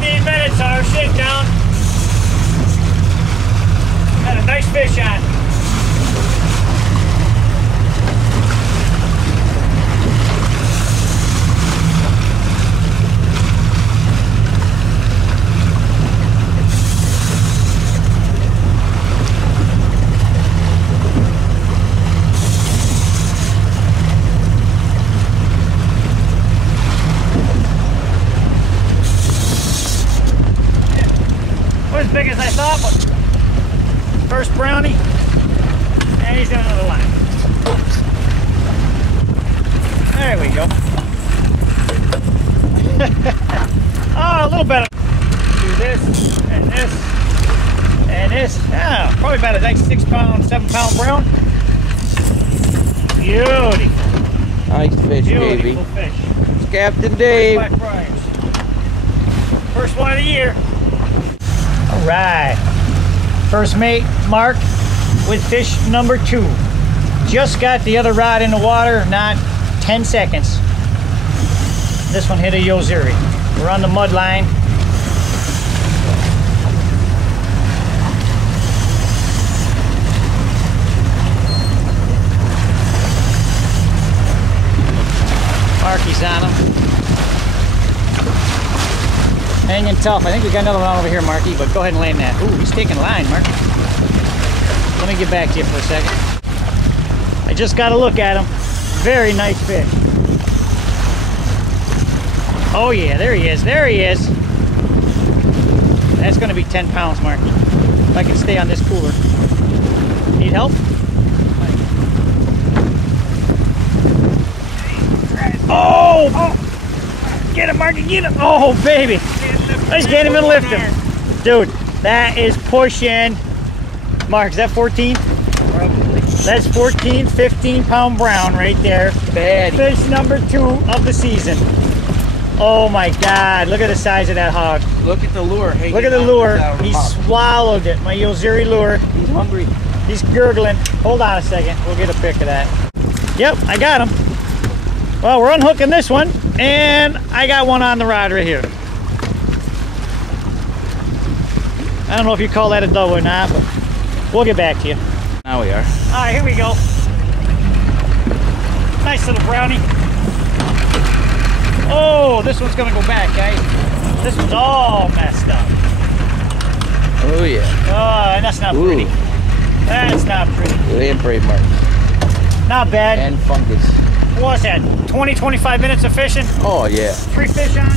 15 minutes on our shakedown. Had a nice fish on. As big as I thought, but first brownie, and he's in another line. There we go. Oh, a little better. Do this and this and this. Yeah, probably about a nice 6 pound, 7 pound brown. Beautiful. Nice fish, Beautiful baby. Fish. It's Captain Dave. Black fries. First one of the year. All right, first mate mark with fish number 2. Just got the other rod in the water, not 10 seconds. This one hit a Yozuri. We're on the mud line. Marky's on him. Hanging tough. I think we got another one over here, Marky, but go ahead and land that. Ooh, he's taking line, Marky. Let me get back to you for a second. I just got to look at him. Very nice fish. Oh yeah, there he is. There he is. That's going to be 10 pounds, Marky. If I can stay on this cooler. Need help? Oh! Oh! Get him, Marky, get him! Oh, baby! Let's get him and lift him. Dude, that is pushing. Mark, is that 14? Probably. That's 14, 15 pound brown right there. Bad. Fish number 2 of the season. Oh my God, look at the size of that hog. Look at the lure. Look at the lure. He swallowed it. My Yozuri lure. He's hungry. He's gurgling. Hold on a second. We'll get a pic of that. Yep, I got him. Well, we're unhooking this one, and I got one on the rod right here. I don't know if you call that a double or not, but we'll get back to you. Now we are. All right, here we go. Nice little brownie. Oh, this one's gonna go back, guys. This one's all messed up. Oh yeah. Oh, and that's not pretty. That's not pretty. Lamprey marks. Not bad. And fungus. What's that? 20, 25 minutes of fishing? Oh yeah. 3 fish on?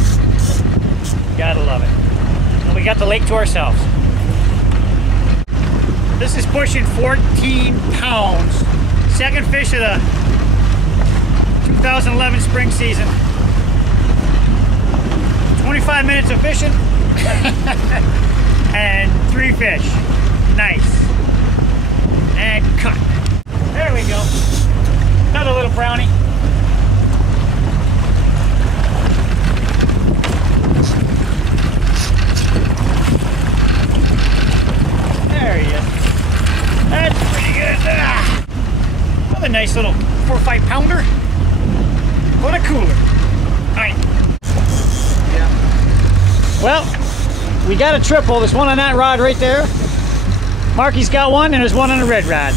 Gotta love it. And we got the lake to ourselves. This is pushing 14 pounds. Second fish of the 2011 spring season. 25 minutes of fishing and 3 fish. Nice. And cut. There we go. Another little brownie. There he is. That's pretty good. Ah. Another nice little 4 or 5 pounder. What a cooler. All right. Yeah. Well, we got a triple. There's one on that rod right there. Marky's got one, and there's one on the red rod.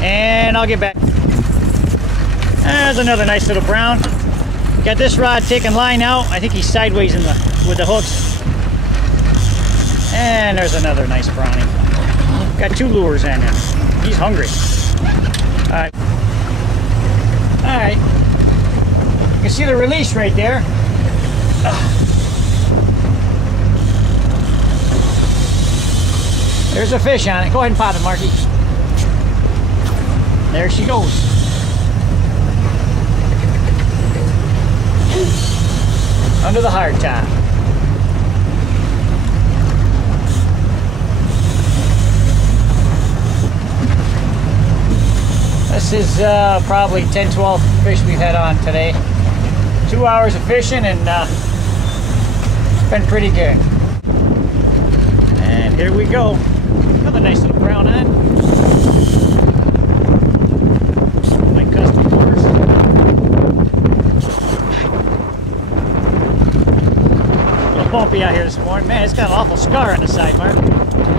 And I'll get back. There's another nice little brown. Got this rod taking line out. I think he's sideways in with the hooks. And there's another nice brownie. Got 2 lures in there. He's hungry. Alright. Alright. You can see the release right there. There's a fish on it. Go ahead and pop it, Marky. There she goes. Under the hard top. This is probably 10-12 fish we've had on today. 2 hours of fishing, and it's been pretty good. And here we go. Another nice little brown on. My custom lures. won't be out here this morning. Man, it's got an awful scar on the side, Mark.